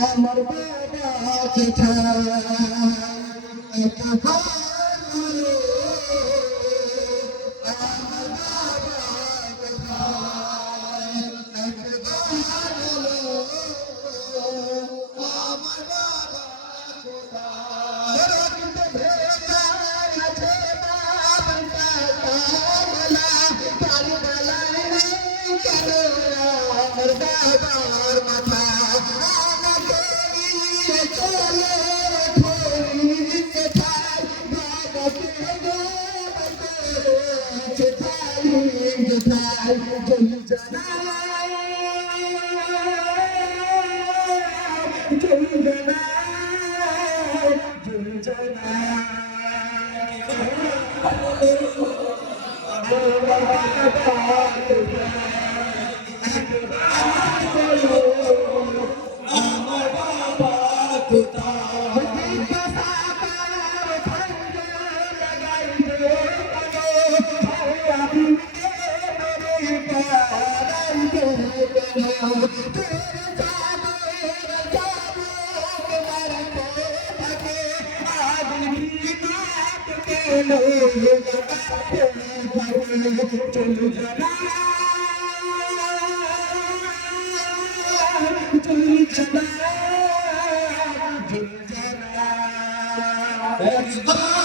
আমার বাবা কোথায় কোথায় চলে জানাই চলে জানাই চলে জানাই Let's go!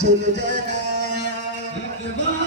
চলে আমার বাবা